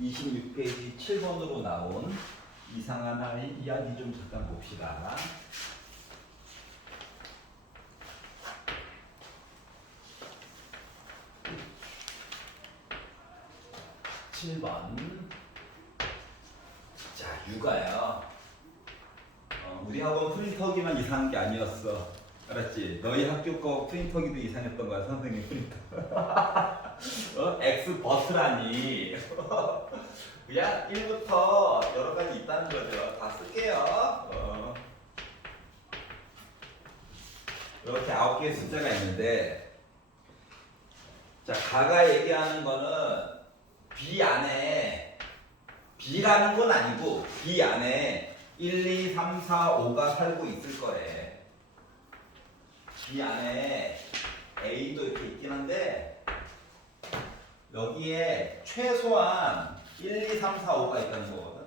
26페이지 7번으로 나온 이상한 아이 이야기 좀 잠깐 봅시다. 7번. 자, 육아요. 우리 학원 프린터기만 이상한 게 아니었어. 알았지? 너희 학교 거 프린터기도 이상했던 거야, 선생님 프린터. X 버스라니. 그냥 1부터 여러 가지 있다는 거죠. 다 쓸게요. 이렇게 9개의 숫자가 있는데, 자, 가가 얘기하는 거는 B 안에, B라는 건 아니고, B 안에 1, 2, 3, 4, 5가 살고 있을 거래. B 안에 A도 이렇게 있긴 한데, 여기에 최소한 1, 2, 3, 4, 5가 있다는 거거든.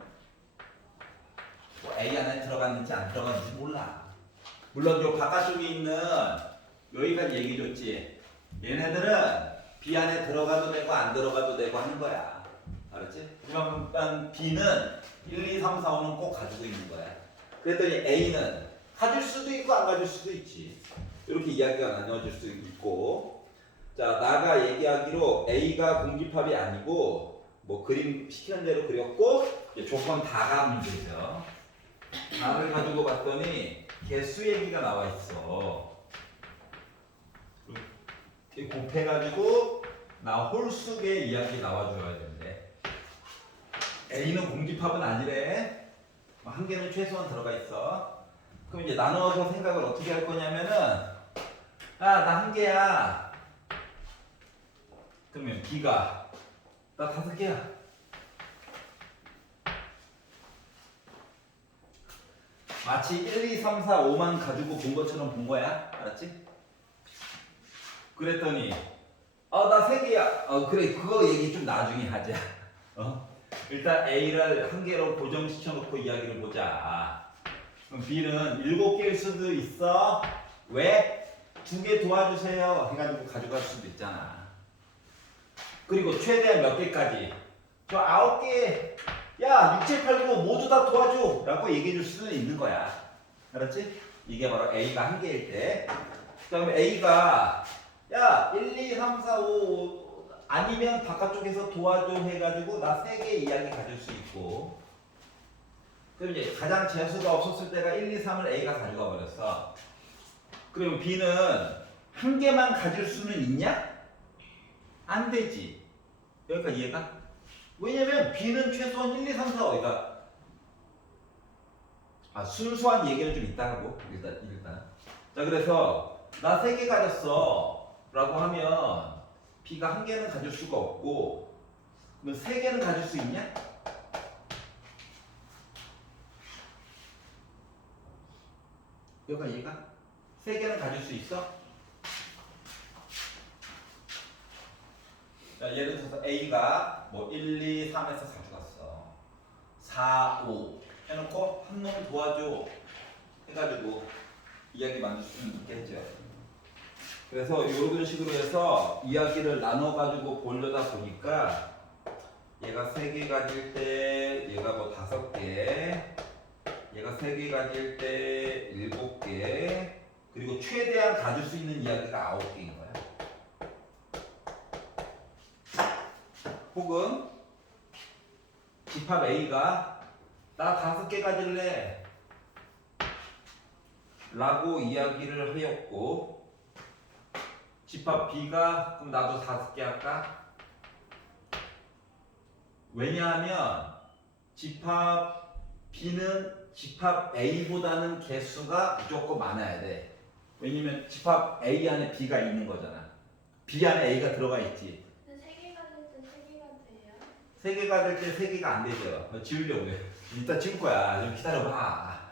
뭐 A 안에 들어갔는지 안 들어갔는지 몰라. 물론 요 바깥쪽에 있는 여기까지 얘기해줬지. 얘네들은 B 안에 들어가도 되고 안 들어가도 되고 하는 거야. 알았지? 그러면 B는 1, 2, 3, 4, 5는 꼭 가지고 있는 거야. 그랬더니 A는 가질 수도 있고 안 가질 수도 있지. 이렇게 이야기가 나눠질 수 있고. 자, 나가 얘기하기로 A가 공집합이 아니고 뭐 그림 시키는 대로 그렸고 조건 다가 문제죠. 다를 가지고 봤더니 개수 얘기가 나와 있어. 곱해가지고 나 홀수의 이야기 나와줘야 되는데 A는 공집합은 아니래. 한 개는 최소한 들어가 있어. 그럼 이제 나누어서 생각을 어떻게 할 거냐면은 나 한 개야. 그러면 B가 나 5개야. 마치 1, 2, 3, 4, 5만 가지고 본 것처럼 본 거야. 알았지? 그랬더니 나 3개야. 그래, 그거 얘기 좀 나중에 하자. 일단 A를 한 개로 고정시켜 놓고 이야기를 보자. 그럼 B는 7개일 수도 있어. 왜? 2개 도와주세요 해가지고 가져갈 수도 있잖아. 그리고 최대한 몇 개까지? 저 9개. 야, 6, 7, 8, 9 모두 다 도와줘 라고 얘기해 줄 수는 있는 거야. 알았지? 이게 바로 A가 한 개일 때. 그 다음에 A가 야, 1, 2, 3, 4, 5 아니면 바깥쪽에서 도와줘 해가지고 나 3개 이야기 가질 수 있고. 그럼 이제 가장 재수가 없었을 때가 1, 2, 3을 A가 가져가 버렸어. 그러면 B는 한 개만 가질 수는 있냐? 안 되지. 여기까지 이해가? 왜냐면 B는 최소한 1, 2, 3, 4, 5. 그러니까 순수한 얘기는 좀 이따 하고 일단. 자, 그래서 나 3개 가졌어 라고 하면 B가 한 개는 가질 수가 없고 그러면 3개는 가질 수 있냐? 여기가 이해가? 3개는 가질 수 있어? 자, 예를 들어서 A가 뭐 1, 2, 3에서 가져갔어. 4, 5 해놓고 한 놈 도와줘 해가지고 이야기 만들 수는 있겠죠. 그래서 이런 식으로 해서 이야기를 나눠가지고 보려다 보니까 얘가 3개 가질 때 얘가 뭐 5개, 얘가 3개 가질 때 7개, 그리고 최대한 가질 수 있는 이야기가 9개인 거야. 혹은 집합 A가 나 5개 가질래 라고 이야기를 하였고 집합 B가 그럼 나도 5개 할까? 왜냐하면 집합 B는 집합 A보다는 개수가 무조건 많아야 돼. 왜냐면 집합 A 안에 B가 있는 거잖아. B 안에 A가 들어가 있지. 3개가 될 때 3개가 안 되죠. 지우려고요. 이따 지울 거야. 좀 기다려봐.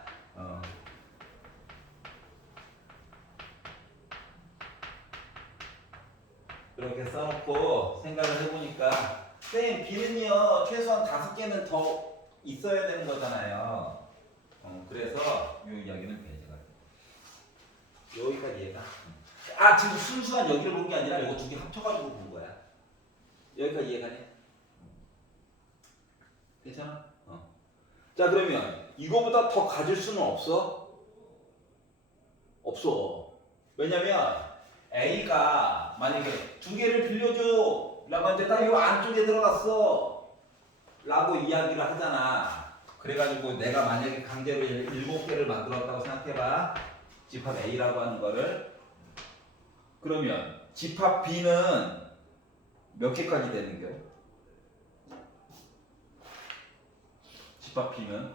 이렇게 써놓고 생각을 해보니까 쌤, B는요 최소한 5개는 더 있어야 되는 거잖아요. 그래서 이 이야기는 배제가 돼. 여기까지 얘가. 지금 순수한 여기를 본 게 아니라 이거 2개 합쳐가지고 본 거야. 여기까지 이해가냐? 괜찮아? 자 그러면 이거보다 더 가질 수는 없어? 없어. 왜냐면 A가 만약에 두 개를 빌려줘 라고 하는데 딱 이 안쪽에 들어갔어 라고 이야기를 하잖아. 그래가지고 내가 만약에 강제로 7개를 만들었다고 생각해봐. 집합 A라고 하는 거를. 그러면 집합 B는 몇 개까지 되는 겨? 집합 B는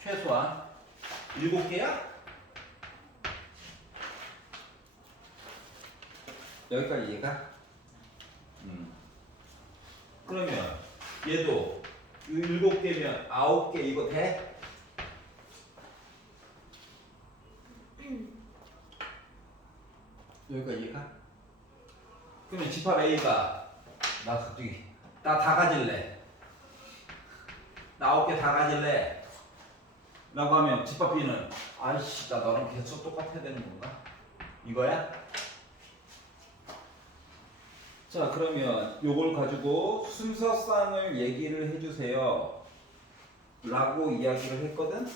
최소한 7개야? 여기까지 이해가? 그러면 얘도 7개면 9개 이거 돼? 여기까지 이해가? 그러면 집합 A가 나 갑자기 나 다 가질래. 나 9개 다 가질래. 라고 하면 집합 B는 아이씨 나 너랑 개수 똑같아야 되는 건가? 이거야? 자 그러면 요걸 가지고 순서쌍을 얘기를 해주세요 라고 이야기를 했거든.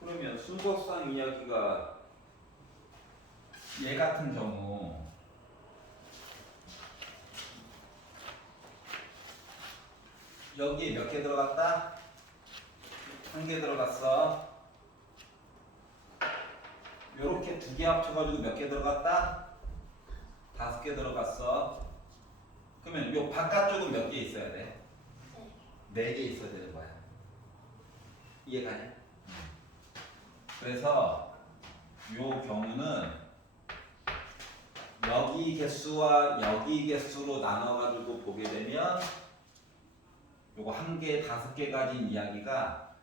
그러면 순서쌍 이야기가 얘 같은 경우 여기에 몇 개 들어갔다? 1개 들어갔어. 요렇게 2개 합쳐가지고 몇 개 들어갔다? 5개 들어갔어. 그러면 요 바깥쪽은 몇 개 있어야 돼? 4개 있어야 되는 거야. 이해가냐? 그래서 요 경우는 여기 개수와 여기 개수로 나눠가지고 보게 되면 요거 1개, 5개 가진 이야기가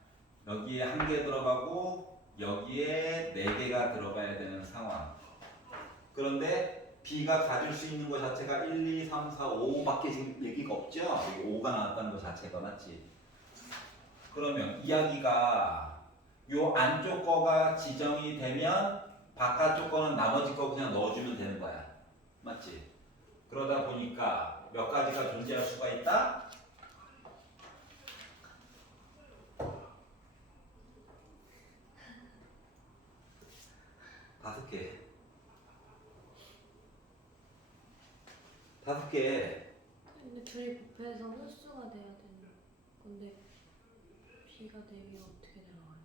여기에 1개 들어가고 여기에 4개가 들어가야 되는 상황. 그런데 B가 가질 수 있는 것 자체가 1, 2, 3, 4, 5밖에 지금 얘기가 없죠? 여기 5가 나왔다는 것 자체가 맞지? 그러면 이야기가 요 안쪽 거가 지정이 되면 바깥쪽 거는 나머지 거 그냥 넣어주면 되는 거야. 맞지? 그러다 보니까 몇 가지가 존재할 수가 있다? 다섯 개. 5개. 근데 둘이 곱해서 홀수가 돼야 되는 건데 B가 4개가 어떻게 들어가요?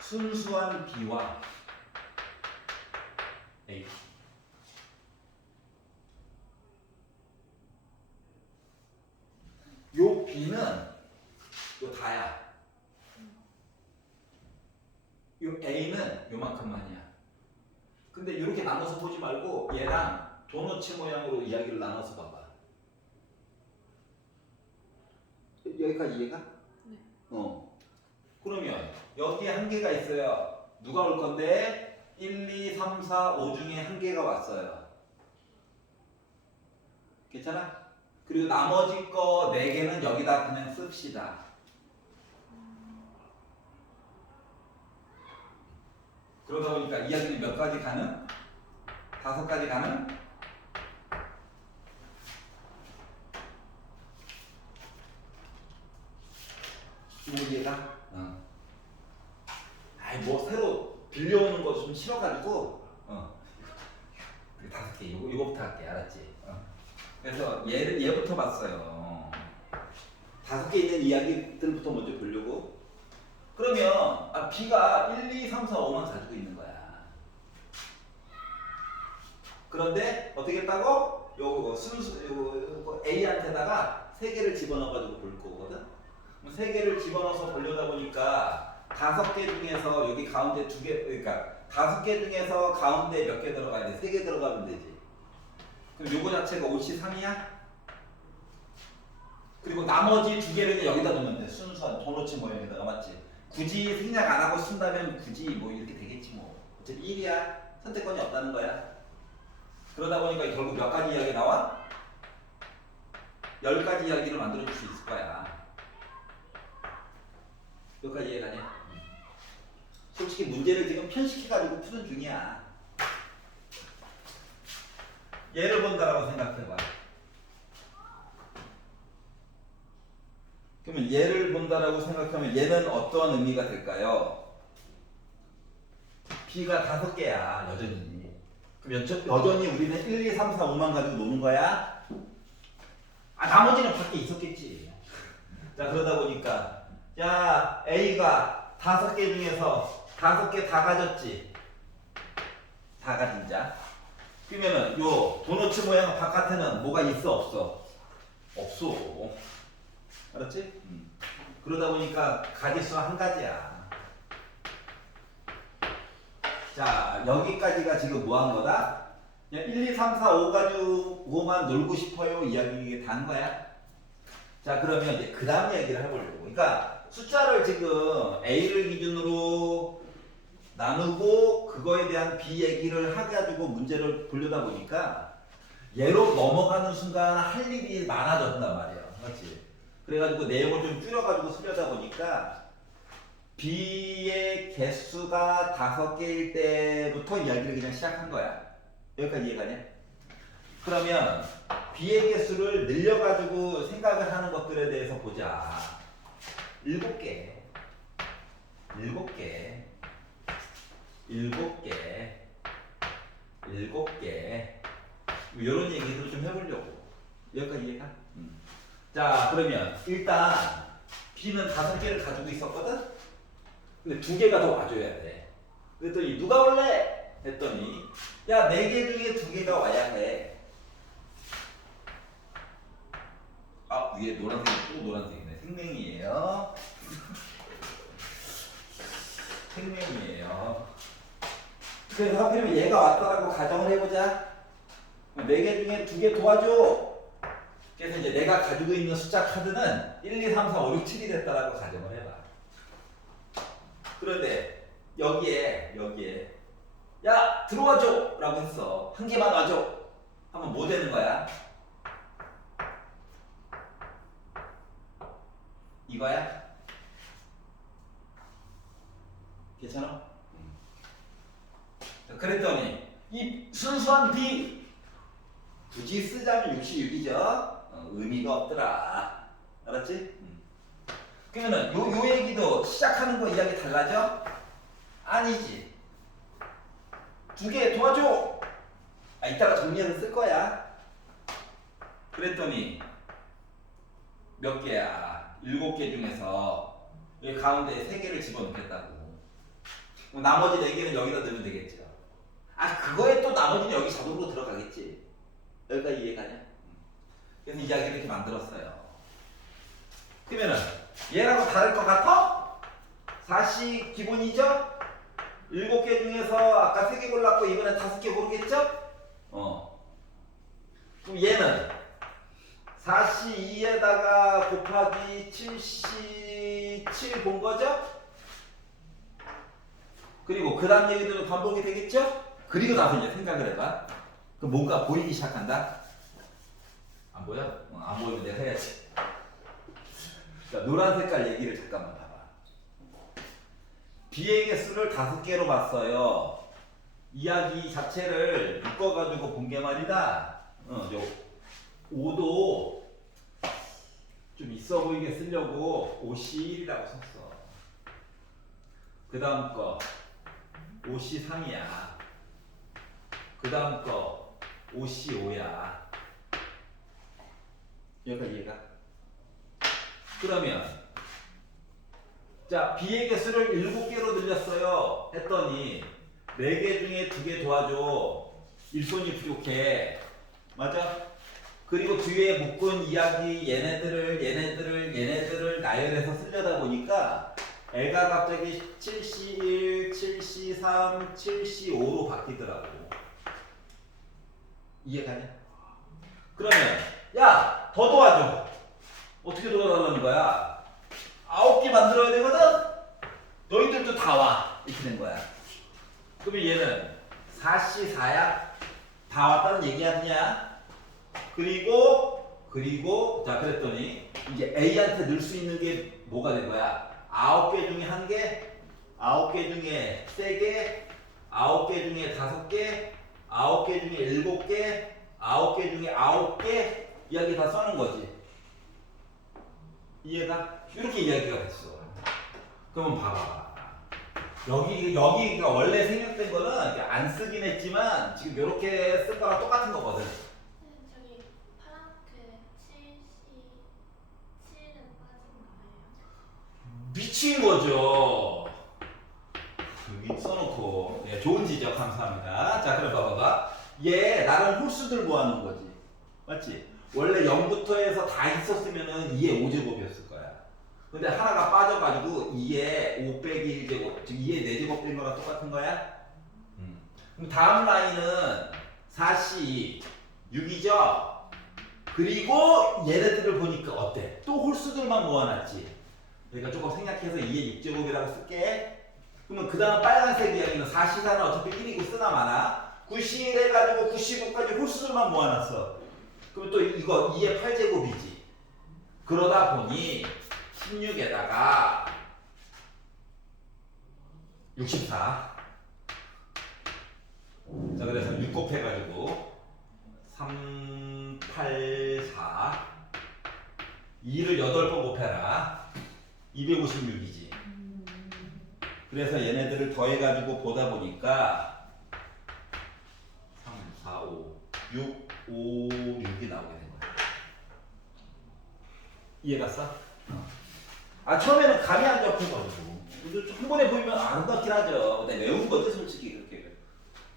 순수한 B와 A. 요 B는 요 다야. 요 A는 요만큼만이야. 근데 이렇게 나눠서 보지 말고 얘랑 도너츠 모양으로 이야기를 나눠서 봐봐. 여기까지 이해가? 네. 그러면 여기에 1개가 있어요. 누가 올 건데? 1, 2, 3, 4, 5 중에 1개가 왔어요. 괜찮아? 그리고 나머지 거 4개는 여기다 그냥 씁시다. 그러다 보니까 이야기는 몇 가지 가능? 5가지 가능? 이거 이해가? 아이 뭐 새로 빌려오는 거 좀 싫어가지고 5개 이거부터 할게. 알았지? 그래서 얘부터 봤어요. 5개 있는 이야기들부터 먼저 보려고. 그러면 B가 1, 2, 3, 4, 5만 가지고 있는 거야. 그런데 어떻게 했다고? 요거 순수 요거 A한테다가 3개를 집어넣어가지고 볼 거거든. 3개를 집어넣어서 보려다 보니까 5개 중에서 여기 가운데 2개, 그러니까 5개 중에서 가운데 몇 개 들어가야 돼? 3개 들어가면 되지. 그럼 요거 자체가 OC 3이야? 그리고 나머지 2개를 여기다 놓으면 돼. 순수한 도너츠 모양에다가. 맞지? 굳이 생략 안 하고 쓴다면 굳이 뭐 이렇게 되겠지 뭐. 어차피 1이야. 선택권이 없다는 거야. 그러다 보니까 결국 몇 가지 이야기 나와? 10가지 이야기를 만들어줄 수 있을 거야. 몇 가지 이해가냐? 솔직히 문제를 지금 편식해가지고 푸는 중이야. 얘를 본다라고 생각해봐. 그러면 얘를 본다라고 생각하면 얘는 어떤 의미가 될까요? B가 5개야 여전히. 그럼 여전히 우리는 1, 2, 3, 4, 5만 가지고 노는 거야? 아 나머지는 밖에 있었겠지. 자 그러다 보니까 야 A가 5개 중에서 5개 다 가졌지. 다 가진 자. 그러면은 요 도너츠 모양 바깥에는 뭐가 있어 없어? 없어. 알았지? 그러다 보니까 가지수가 한 가지야. 자 여기까지가 지금 뭐 한 거다? 그냥 1, 2, 3, 4, 5 가지고만 놀고 싶어요 이야기 이게 단 거야. 자 그러면 이제 그 다음 얘기를 해보려고. 그러니까 숫자를 지금 A를 기준으로 나누고 그거에 대한 B 얘기를 해가지고 문제를 보려다 보니까 얘로 넘어가는 순간 할 일이 많아졌단 말이야. 그렇지? 그래가지고 내용을 좀 줄여가지고 쓰려다 보니까 B의 개수가 5개일 때부터 이야기를 그냥 시작한 거야. 여기까지 이해가냐? 그러면 B의 개수를 늘려가지고 생각을 하는 것들에 대해서 보자. 7개. 7개. 7개. 이런 얘기를 좀 해보려고. 여기까지 이해가? 자 그러면 일단 B는 5개를 가지고 있었거든? 근데 2개가 더 와줘야 돼. 그랬더니 누가 올래? 했더니 야 4개 중에 2개가 와야 해. 아 위에 노란색이 또 노란색이네. 생명이에요. 생명이에요. 그래서 하필이면 얘가 왔다라고 가정을 해보자. 4개 중에 2개 도와줘. 그래서 이제 내가 가지고 있는 숫자 카드는 1, 2, 3, 4, 5, 6, 7이 됐다라고 가정을 해봐. 그런데 여기에 야 들어와줘 라고 했어. 한 개만 와줘 하면 뭐 되는 거야? 이거야? 괜찮아? 그랬더니 이 순수한 B 굳이 쓰자면 66이죠. 의미가 없더라. 알았지? 그러면은 요 얘기도 시작하는 거 이야기 달라져? 아니지. 2개 도와줘. 아 이따가 정리해서 쓸 거야. 그랬더니 몇 개야? 7개 중에서 여기 가운데 3개를 집어넣겠다고. 그럼 나머지 4개는 여기다 넣으면 되겠죠. 아 그거에 또 나머지는 여기 자동으로 들어가겠지. 여기까지 이해가냐? 그래서 이야기를 이렇게 만들었어요. 그러면은 얘라고 다를 것 같아? 4시 기본이죠? 7개 중에서 아까 3개 골랐고 이번엔 5개 고르겠죠? 그럼 얘는 4시 2에다가 곱하기 7시 7 본 거죠? 그리고 그 다음 얘기도 반복이 되겠죠? 그리고 나서 이제 생각을 해봐. 그럼 뭔가 보이기 시작한다? 안 보여? 안 보이면 내가 해야지. 자, 노란 색깔 얘기를 잠깐만 봐봐. B의 개수를 5개로 봤어요. 이야기 자체를 묶어가지고 본 게 말이다. 요 5도 좀 있어 보이게 쓰려고 5C1이라고 썼어. 그 다음 거 5C3이야. 그 다음 거 5C5야. 여기까지 이해가? 그러면 자 B의 개수를 7개로 늘렸어요 했더니 4개 중에 2개 도와줘. 일손이 부족해. 맞아? 그리고 뒤에 묶은 이야기 얘네들을 나열해서 쓰려다 보니까 애가 갑자기 7C1, 7C3, 7C5로 바뀌더라고. 이해가냐? 그러면 야 더 도와줘. 어떻게 도와달라는 거야? 9개 만들어야 되거든? 너희들도 다 와. 이렇게 된 거야. 그러면 얘는 4C4야? 다 왔다는 얘기 아니냐? 그리고 자 그랬더니 이제 A한테 넣을 수 있는 게 뭐가 된 거야? 9개 중에 1개, 9개 중에 3개, 9개 중에 5개, 9개 중에 7개, 9개 중에 9개 이야기 다 써놓은 거지. 이해가? 이렇게 이야기가 됐어. 그러면 봐봐. 여기가 원래 생략된 거는 안 쓰긴 했지만 지금 이렇게 쓴 거랑 똑같은 거거든. 저기 파란 그 7은 빠진 거예요? 미친 거죠. 여기 써놓고. 예, 좋은 지적 감사합니다. 자, 그럼 봐봐봐. 얘 나름 홀수들 모아놓은 거지. 맞지? 원래 0부터 해서 다 있었으면은 2의 5제곱이었을 거야. 근데 하나가 빠져가지고 2의 5 빼기 1제곱, 즉 2의 4제곱 된 거랑 똑같은 거야? 그럼 다음 라인은 4C 6이죠? 그리고 얘네들을 보니까 어때? 또 홀수들만 모아놨지. 그러니까 조금 생략해서 2의 6제곱이라고 쓸게. 그러면 그 다음 빨간색 이야기는 4C4는 어차피 1이고 쓰나 마나 90 해가지고 95까지 홀수들만 모아놨어. 그럼 또 이거 2의 8제곱이지. 그러다 보니 16에다가 64. 자, 그래서 6 곱해가지고 3, 8, 4 2를 8번 곱해라. 256이지. 그래서 얘네들을 더해가지고 보다 보니까 3, 4, 5, 6, 5, 6이 나오게 된 거야. 이해갔어? 아, 처음에는 감이 안 잡혀가지고 한 번에 보이면 아름답긴 하죠. 근데 외운 거지 솔직히 그렇게.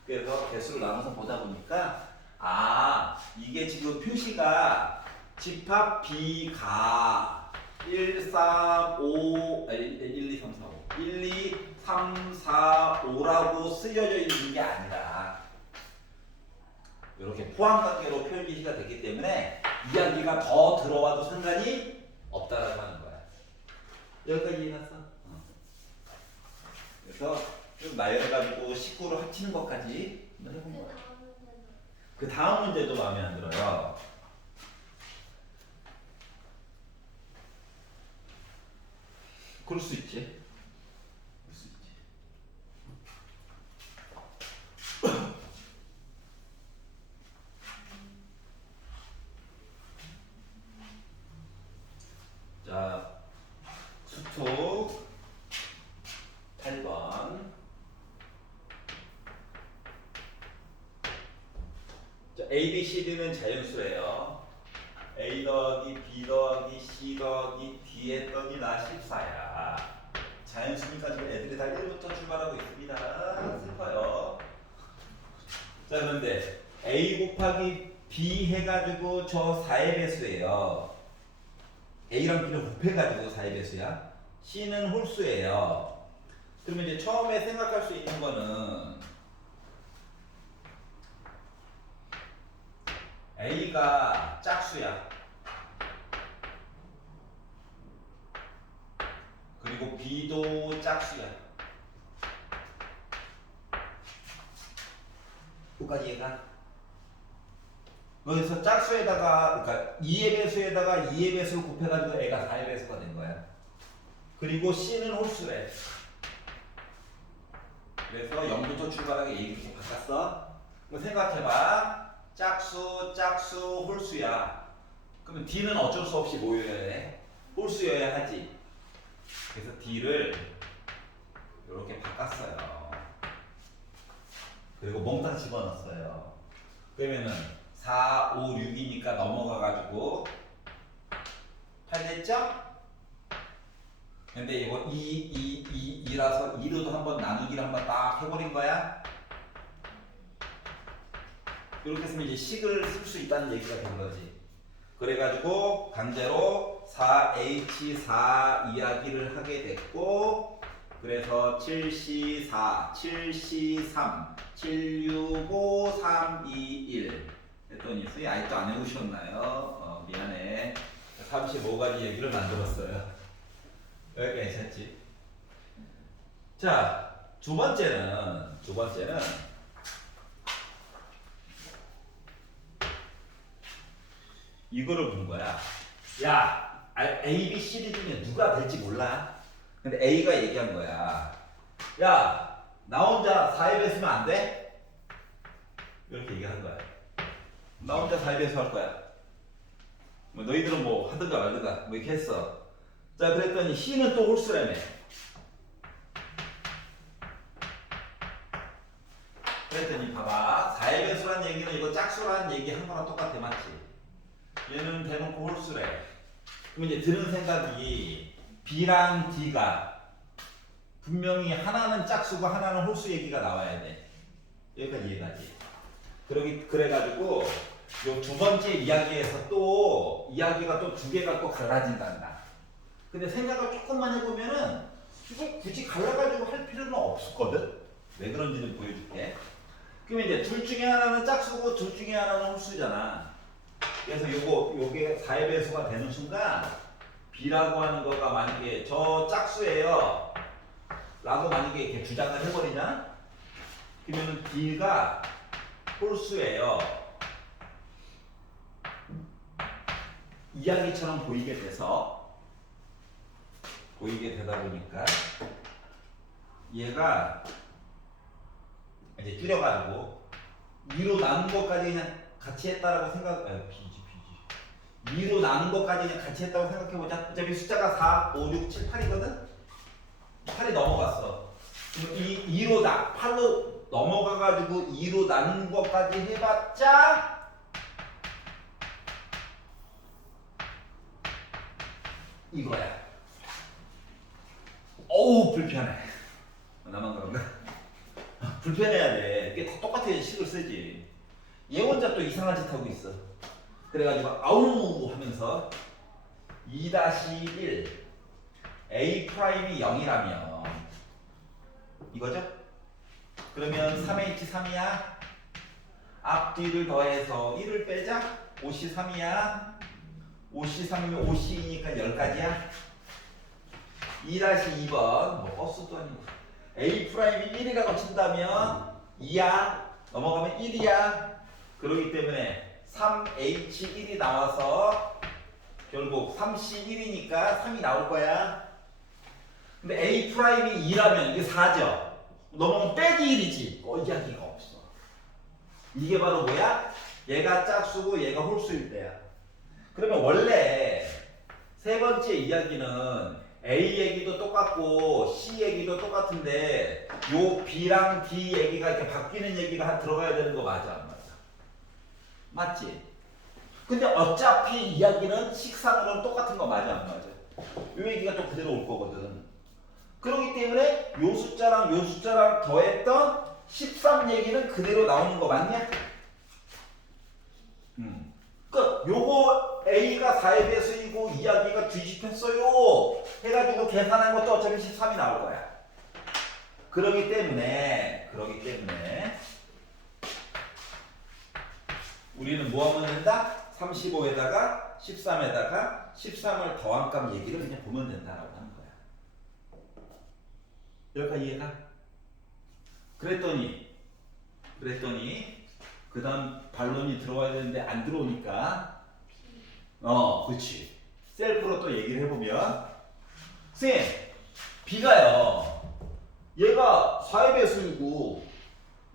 그래서 개수를 나눠서 보다 보니까 아, 이게 지금 표시가 집합 B가 1, 3, 5, 1, 2, 3, 4, 5 1, 2, 3, 4, 5라고 쓰여져 있는 게 아니라 이렇게 포함관계로 표기가 됐기 때문에 이야기가 더 들어와도 상관이 없다라고 하는 거야. 여기까지 이해갔어? 그래서 좀 나열해가지고 19로 합치는 것까지 한번 해본 거야. 그 다음 문제도 마음에 안 들어요. 그럴 수 있지. 그럴 수 있지. 자, 수톡 8번. 자, A, B, C, D는 자연수예요. A 더하기 B 더하기 C 더하기 D 했더니 나 14야. 자연수니까 지금 애들이 다 1부터 출발하고 있습니다. 슬퍼요. 자, 그런데 A 곱하기 B 해가지고 저 4의 배수예요. A랑 B를 곱해가지고 4의 배수야. C는 홀수예요. 그러면 이제 처음에 생각할 수 있는 거는 A가 짝수야. 그리고 B도 짝수야. 끝까지 이해가? 여기서 짝수에다가 그러니까 2의 배수에다가 2의 배수를 곱해가지고 A가 4의 배수가 된 거야. 그리고 C는 홀수래. 그래서 0부터 출발하게 이렇게 바꿨어. 그럼 생각해봐. 짝수, 짝수, 홀수야. 그러면 D는 어쩔 수 없이 모여야 해. 홀수여야 하지. 그래서 D를 이렇게 바꿨어요. 그리고 몽땅 집어넣었어요. 그러면은 4, 5, 6이니까 넘어가가지고 8 됐죠? 근데 이거 2라서 2로도 한번 나누기를 한번 딱 해버린 거야. 이렇게 했으면 이제 식을 쓸 수 있다는 얘기가 된 거지. 그래가지고 강제로 4H4 이야기를 하게 됐고, 그래서 7C4, 7C3, 765, 321 했더니 선생님 아직도 안 해오셨나요? 미안해. 35가지 얘기를 만들었어요. 여기 괜찮지? 자, 두 번째는 이거를 본 거야. 야, A, B, C, D 중에 누가 될지 몰라. 근데 A가 얘기한 거야. 야, 나 혼자 4에 배수면 안 돼? 이렇게 얘기한 거야. 나 혼자 4배수 할 거야. 뭐 너희들은 뭐 하든가 말든가 뭐 이렇게 했어. 자, 그랬더니 C는 또 홀수라며. 그랬더니 봐봐. 4의 배수란 얘기는 이거 짝수라는 얘기 한 거랑 똑같아. 맞지? 얘는 대놓고 홀수래. 그럼 이제 드는 생각이 B랑 D가 분명히 하나는 짝수고 하나는 홀수 얘기가 나와야 돼. 여기까지 이해가지? 그래가지고 요 두 번째 이야기에서 또 이야기가 또 두 개가 또 갈라진단다. 근데 생각을 조금만 해보면은 이거 굳이 갈라가지고 할 필요는 없었거든? 왜 그런지는 보여줄게. 그럼 이제 둘 중에 하나는 짝수고 둘 중에 하나는 홀수잖아. 그래서 요게 4의 배수가 되는 순간 B라고 하는 거가 만약에 저 짝수예요 라고 만약에 이렇게 주장을 해버리냐? 그러면 B가 홀수예요. 이야기처럼 보이게 되다 보니까 얘가 이제 줄여가지고 2로 나눈 것까지 그냥 같이 했다라고 B지. 2로 나눈 것까지 그냥 같이 했다고 생각해보자. 어차피 숫자가 4, 5, 6, 7, 8이거든? 8이 넘어갔어. 그럼 8로 넘어가가지고 2로 나눈 것까지 해봤자 이거야. 어우 불편해. 나만 그런가? 불편해야 돼. 이게 다 똑같아야 식을 쓰지. 얘 혼자 또 이상한 짓 하고 있어. 그래가지고 아우 하면서 2-1 A 프라임이 0이라면 이거죠? 그러면 3H 3이야. 앞뒤를 더해서 1을 빼자. 5C 3이야. 5C 3이면 5C이니까 10가지야. 2-2번 뭐 버스도 아니고 A 프라임이 1이라고 친다면 2야. 넘어가면 1이야. 그렇기 때문에 3H1이 나와서 결국 3C1이니까 3이 나올 거야. 근데 A 프라임이 2라면 이게 4죠. 넘어가면 빼기 1이지. 이야기가 없어. 이게 바로 뭐야? 얘가 짝수고 얘가 홀수일 때야. 그러면 원래 세 번째 이야기는 A 얘기도 똑같고 C 얘기도 똑같은데 요 B랑 D 얘기가 이렇게 바뀌는 얘기가 들어가야 되는 거 맞아 안 맞아? 맞지? 근데 어차피 이야기는 식상으로는 똑같은 거 맞아 안 맞아? 요 얘기가 또 그대로 올 거거든. 그렇기 때문에 요 숫자랑 더했던 13 얘기는 그대로 나오는 거 맞냐? 그러니까 요거 A가 4의 배수이고 이야기가 뒤집혔어요 해가지고 계산한 것도 어차피 13이 나올 거야. 그러기 때문에 우리는 뭐 하면 된다? 35에다가 13에다가 13을 더한 값 얘기를 그냥 보면 된다라고 하는 거야. 여기까지 이해가? 그랬더니 그 다음 반론이 들어와야 되는데 안 들어오니까 그렇지. 셀프로 또 얘기를 해보면 쌤 B가요 얘가 4의 배수이고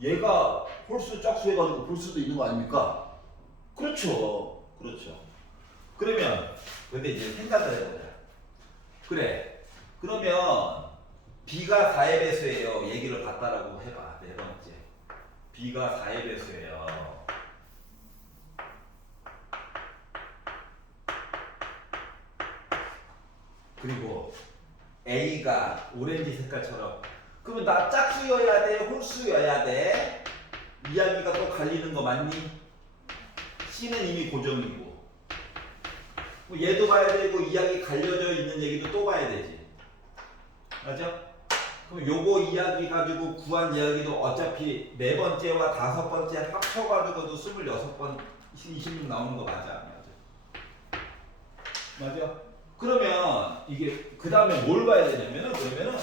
얘가 홀수 짝수 해가지고 볼 수도 있는 거 아닙니까? 그렇죠. 그러면 근데 이제 생각을 해보자. 그래 그러면 B가 4의 배수예요 얘기를 갖다라고 해봐. 네 번째 B가 4의 배수예요. 그리고 A가 오렌지 색깔처럼 그러면 나 짝수여야 돼 홀수여야 돼? 이야기가 또 갈리는 거 맞니? C는 이미 고정이고 얘도 봐야 되고 이야기 갈려져 있는 얘기도 또 봐야 되지. 맞아? 그럼 요거 이야기 가지고 구한 이야기도 어차피 네 번째와 다섯 번째 합쳐가지고도 26번 26 나오는 거 맞아? 맞아? 그러면 이게 그 다음에 뭘 봐야 되냐면은 그러면은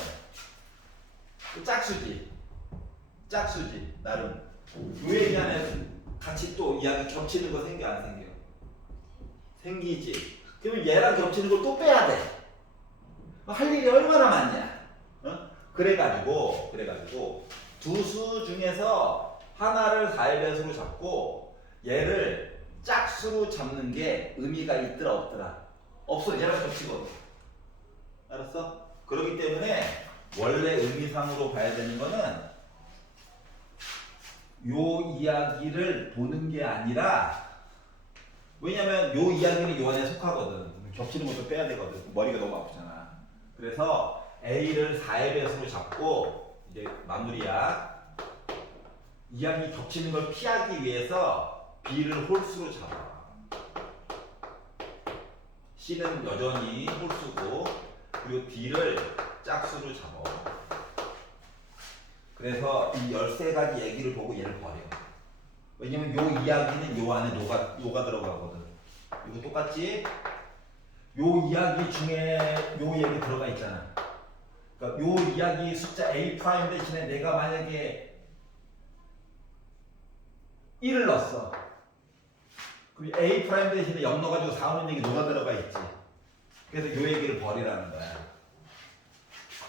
그 짝수지 나름 요 얘기 안에 같이 또 이야기 겹치는 거 생겨 안 생겨? 생기지. 그러면 얘랑 겹치는 걸 또 빼야 돼. 할 일이 얼마나 많냐? 그래가지고 두 수 중에서 하나를 4의 배수로 잡고 얘를 짝수로 잡는 게 의미가 있더라 없더라? 없어. 얘랑 겹치거든. 알았어? 그렇기 때문에 원래 의미상으로 봐야 되는 거는 요 이야기를 보는 게 아니라, 왜냐면 요 이야기는 요 안에 속하거든. 겹치는 것도 빼야 되거든. 머리가 너무 아프잖아. 그래서 A를 4의 배수로 잡고 이제 마무리야. 이야기 겹치는 걸 피하기 위해서 B를 홀수로 잡아. C는 여전히 홀수고, 그리고 D를 짝수로 잡아. 그래서 이 13가지 얘기를 보고 얘를 버려. 왜냐면 요 이야기는 요 안에 녹아 들어가거든. 이거 똑같지? 요 이야기 중에 요 얘기 들어가 있잖아. 그러니까 요 이야기 숫자 A 프라임 대신에 내가 만약에 1을 넣었어. 그럼 A 프라임 대신에 0 넣어가지고 4 오는 얘기 녹아 들어가 있지. 그래서 요 얘기를 버리라는 거야.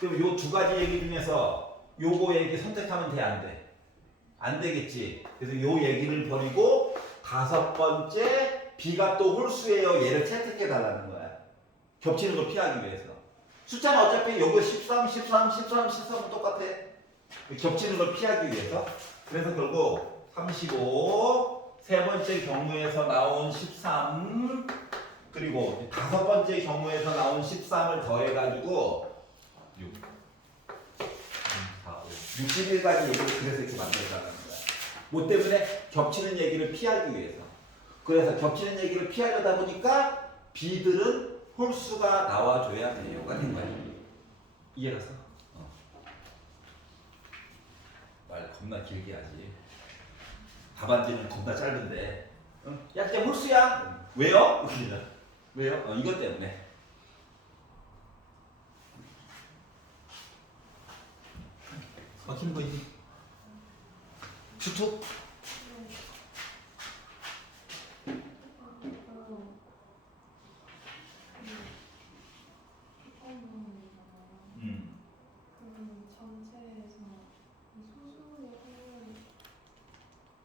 그럼 요 두 가지 얘기 중에서 요거 얘기 선택하면 돼, 안 돼? 안 되겠지. 그래서 요 얘기를 버리고 다섯 번째 B가 또 홀수예요. 얘를 채택해 달라는 거야. 겹치는 걸 피하기 위해서. 숫자는 어차피 요거 13, 13, 13, 13은 똑같아. 겹치는 걸 피하기 위해서. 그래서 결국 35, 세 번째 경우에서 나온 13, 그리고 다섯 번째 경우에서 나온 13을 더해가지고 6, 4, 5, 61가지 얘기를 그래서 이렇게 만들었다는 거야. 뭐 때문에? 겹치는 얘기를 피하기 위해서. 그래서 겹치는 얘기를 피하려다 보니까 B들은 홀수가 나와줘야 돼요가 된 거야. 이해갔어? 말 겁나 길게 하지. 답안지는 겁나 짧은데. 야, 진짜 홀수야. 왜요? 왜요? 이것 때문에. 막히는 거 있니? 투투? 그럼 전체에서 이 소수의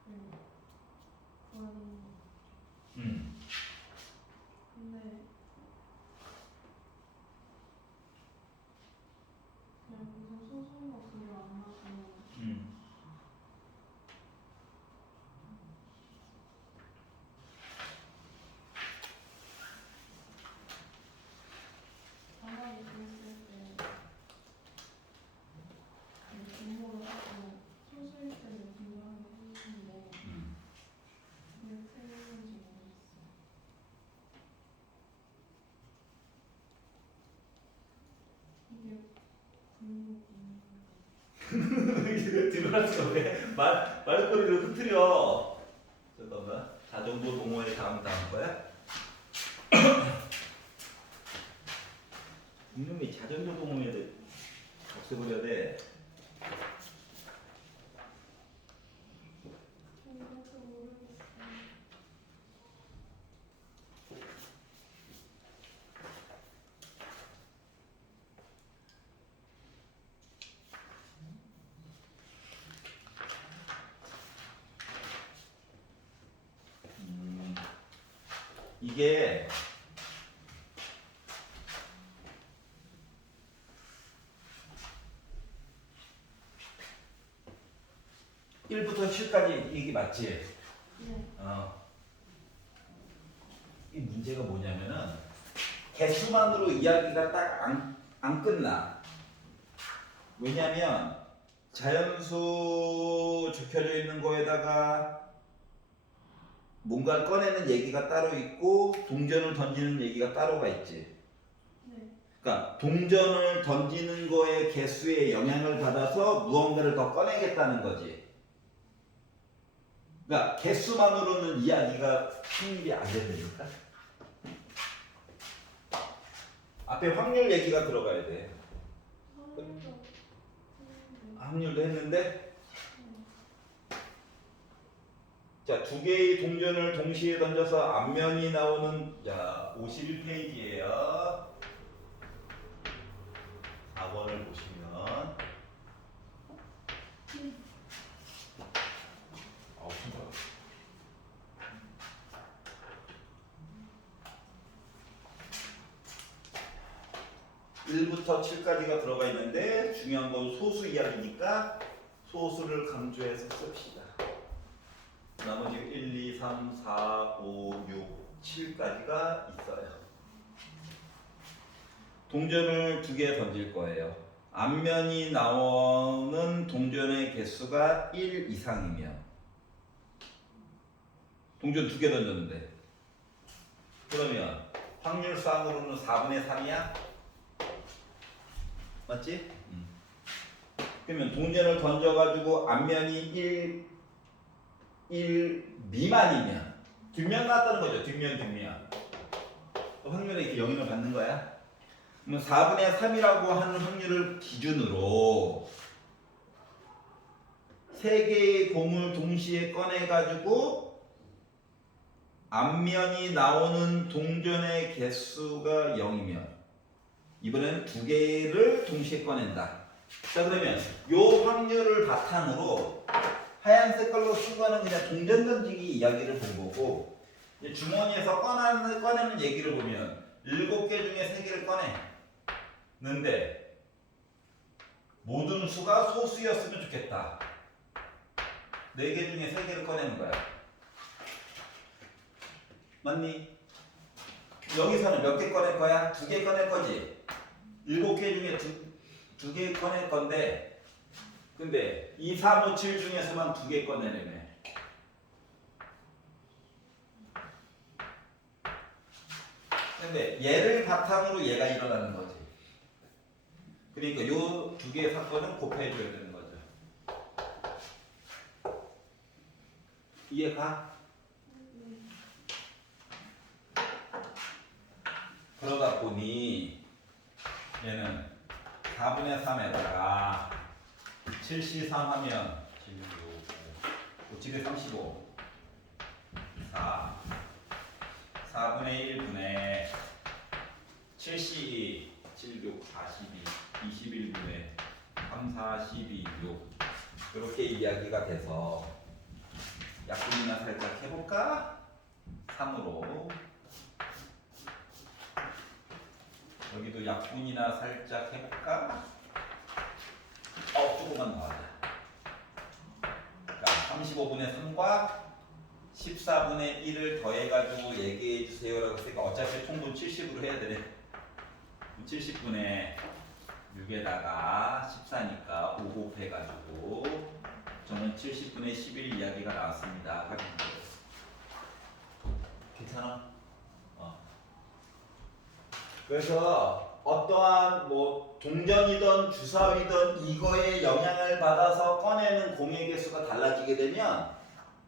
확률을 구하는. 근데 그냥 무슨 소수가 그게 안 나고 방법이 그랬을 때 분모를 하고 소수일 때는 분모하게 해주는데 왜 틀리는지 모르겠어요. 이게 들어갔어. 왜 말거리를 흐트려? 잠깐만. 자정도 동호회 다음 거야? 이놈이 자정도 동호회를 없애버려야 돼. 저도 모르겠어요. 이게 일부터 7까지 얘기 맞지? 네. 이 문제가 뭐냐면은 개수만으로 이야기가 딱 안 끝나. 왜냐면 자연수 적혀져 있는 거에다가 뭔가를 꺼내는 얘기가 따로 있고 동전을 던지는 얘기가 따로가 있지. 네. 그러니까 동전을 던지는 거에 개수에 영향을 받아서 무언가를 더 꺼내겠다는 거지. 그러니까 개수만으로는 이야기가 확립이 안 된다니까. 앞에 확률 얘기가 들어가야 돼. 확률도 했는데, 자, 두 개의 동전을 동시에 던져서 앞면이 나오는, 자, 51페이지예요. 4번을 보시면, 힘들어. 1부터 7까지가 들어가 있는데 중요한 건 소수 이야기니까 소수를 강조해서 씁시다. 나머지 1, 2, 3, 4, 5, 6, 7까지가 있어요. 동전을 2개 던질 거예요. 앞면이 나오는 동전의 개수가 1 이상이면 동전 2개 던졌는데 그러면 확률상으로는 4분의 3이야? 맞지? 그러면 동전을 던져가지고 앞면이 1 미만이면 뒷면 나왔다는 거죠. 뒷면 확률에 이렇게 영향을 받는 거야. 그러면 4분의 3이라고 하는 확률을 기준으로 3개의 공을 동시에 꺼내가지고 앞면이 나오는 동전의 개수가 0이면 이번에는 2개를 동시에 꺼낸다. 자, 그러면 이 확률을 바탕으로 하얀 색깔로 쓴 거는 그냥 동전 던지기 이야기를 본 거고, 이제 주머니에서 꺼내는 얘기를 보면 7개 중에 3개를 꺼내는데 모든 수가 소수였으면 좋겠다. 4개 중에 3개를 꺼내는 거야. 맞니? 여기서는 몇 개 꺼낼 거야? 2개 꺼낼 거지? 7개 중에 2개 꺼낼 건데, 근데 2, 3, 5, 7 중에서만 2개 꺼내려면 근데 얘를 바탕으로 얘가 일어나는 거지. 그러니까 요 2개의 사건은 곱해줘야 되는 거죠. 이해가? 그러다 보니 얘는 4분의 3에다가 7C3 하면 16, 5, 35, 4, 4분의 1분의 7C2, 76, 42, 21분의 3, 4, 12, 6 이렇게 이야기가 돼서 약분이나 살짝 해볼까? 3으로 여기도 약분이나 살짝 해볼까? 조금만 더 하자. 그러니까 35분의 3과 14분의 1을 더해가지고 얘기해 주세요라고 했으니까 어차피 통분 70으로 해야 되네. 70분의 6에다가 14니까 5 곱해가지고 저는 70분의 11 이야기가 나왔습니다. 괜찮아? 그래서 어떠한 뭐 동전이든 주사위든 이거에 영향을 받아서 꺼내는 공의 개수가 달라지게 되면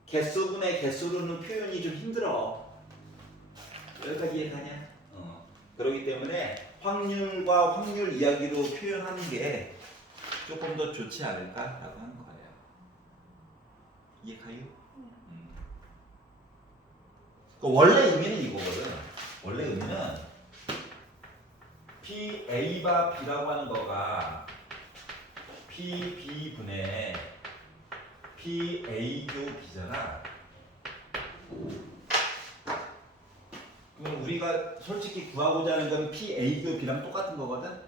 개수분의 개수로는 표현이 좀 힘들어. 여기까지 이해가냐? 그렇기 때문에 확률과 확률 이야기로 표현하는 게 조금 더 좋지 않을까라고 하는 거예요. 이해가요? 그 원래 의미는 이거거든. 원래 의미는 PA바 B라고 하는 거가 PB분의 PA교 B잖아. 그럼 우리가 솔직히 구하고자 하는 건 PA교 B랑 똑같은 거거든.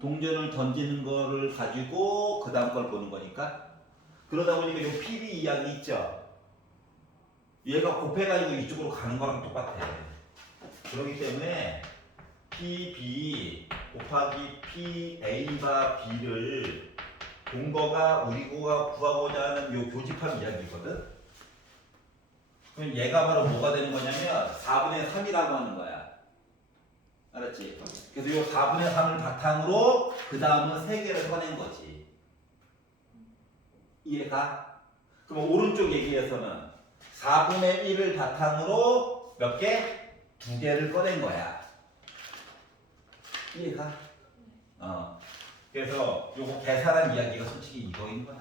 동전을 던지는 거를 가지고 그 다음 걸 보는 거니까. 그러다 보니까 이 PB 이야기 있죠. 얘가 곱해가지고 이쪽으로 가는 거랑 똑같아. 그렇기 때문에 PB 곱하기 PA바 B를 본 거가 우리가 구하고자 하는 요 교집합 이야기거든. 그럼 얘가 바로 뭐가 되는 거냐면 4분의 3이라고 하는 거야. 알았지? 그래서 요 4분의 3을 바탕으로 그 다음은 3개를 꺼낸 거지. 이해가? 그럼 오른쪽 얘기에서는 4분의 1을 바탕으로 몇 개? 2개를 꺼낸 거야. 이해가? 그래서 요거 계산한 이야기가 솔직히 이거인 거야.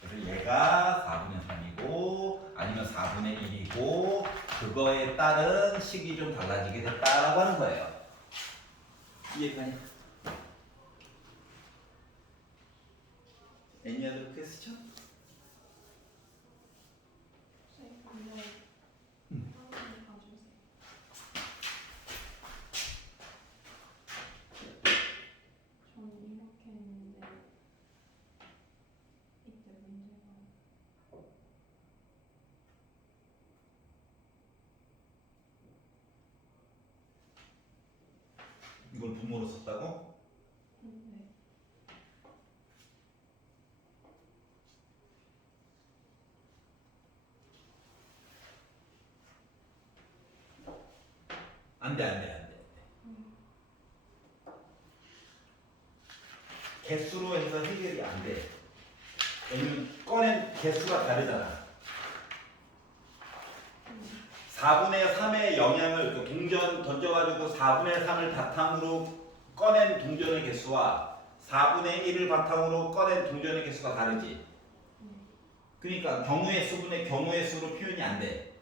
그래서 얘가 4분의 3이고 아니면 4분의 1이고 그거에 따른 식이 좀 달라지게 됐다라고 하는 거예요. 이해가냐? Any other question? 이걸 분모로 썼다고? 네. 안 돼, 안 돼, 안 돼. 개수로 해서 해결이 안 돼. 왜냐면 꺼낸 개수가 다르잖아. 4분의 3의 영향을 그 동전 던져가지고 4분의 3을 바탕으로 꺼낸 동전의 개수와 4분의 1을 바탕으로 꺼낸 동전의 개수가 다르지. 그러니까 경우의 수분의 경우의 수로 표현이 안 돼.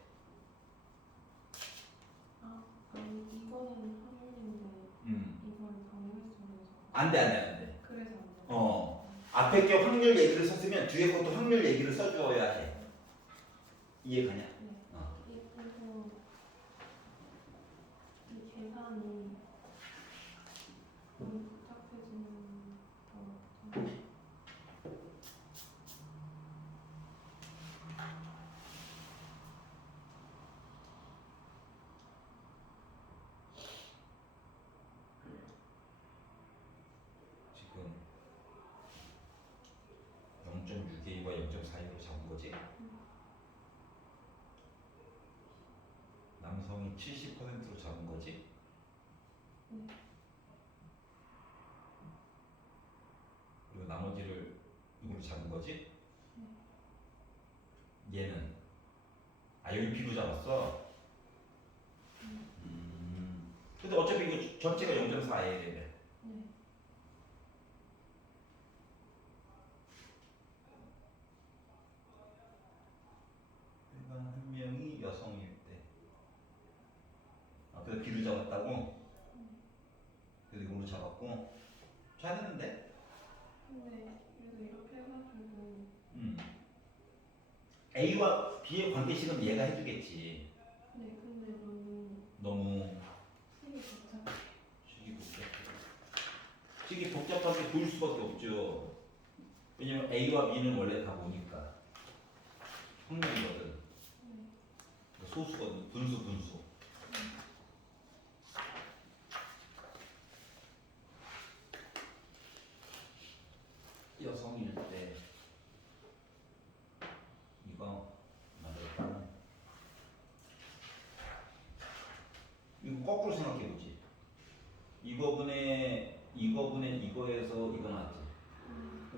아니 이거는 확률인데 이건 경우의 수라서. 안 돼, 안 돼, 안 돼. 그래서 안 돼. 앞에 게 확률 얘기를 썼으면 뒤에 것도 확률 얘기를 써줘야 해. 이해가냐? 네. 어. 그래서 이 계산이 너무 복잡해지는 것 같아요. 지금 0.6A와 0.42로 잡은 거지? 남성이 70%로 잡은 거지? 그리고 나머지를 이걸로 잡은 거지? 얘는 여기 B로 잡았어? 근데 어차피 이거 전체가 0.4에 되네. 네. 일반 한 명이 여성일 때. 그래서 B로 잡았다고? 그래서 이걸로 잡았고. 잘했는데? 근데 그래도 이렇게 해가지고 A와 B의 관계식은 얘가 해주겠지. 네 근데 너무 너무 식이 복잡해. 식이 복잡하게 보일 수밖에 없죠. 왜냐면 A와 B는 원래 다 뭐니까 확률이거든. 소수거든. 분수. 여성일 때 이거 만들었다면 이거 거꾸로 생각해보지. 이거분의 이거에서 이거 나왔지.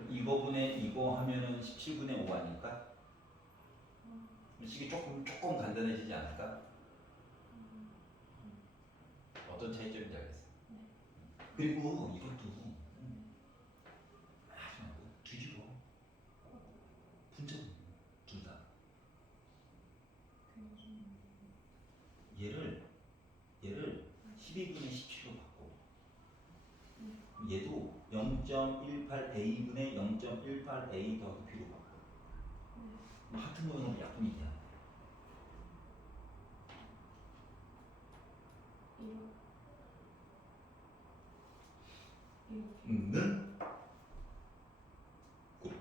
이거분의 이거 하면은 17분의 5 아닐까? 식이 조금 간단해지지 않을까? 어떤 차이점인지 알겠어. 그리고 이것도 하지 말고 뒤집어. 분점 둘 다. 얘를 12분의 17로 바꿔. 얘도 0.18a분의 0.18a 더하기 b로 바꿔. 하트 모양으로 약분이냐? 는 그렇게.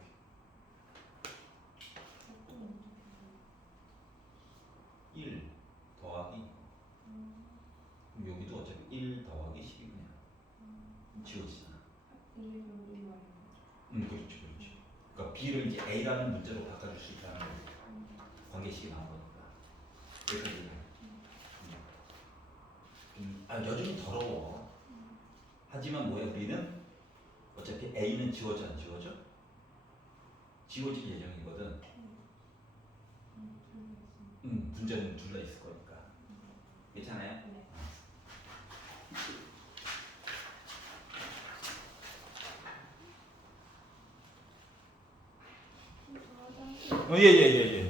일 더하기 여기도 어차피 1 더하기 12분이야. 지워지잖아. 그렇지. 그러니까 B를 이제 A라는 문자로 바꿔줄 수 있다는 관계식이 나온 거니까. 여기까지. 여전히 더러워. 하지만 뭐야 우리는 어차피 A는 지워져 안 지워져? 지워질 예정이거든. 분자는 둘 다 있을 거니까. 괜찮아요? 네. 예.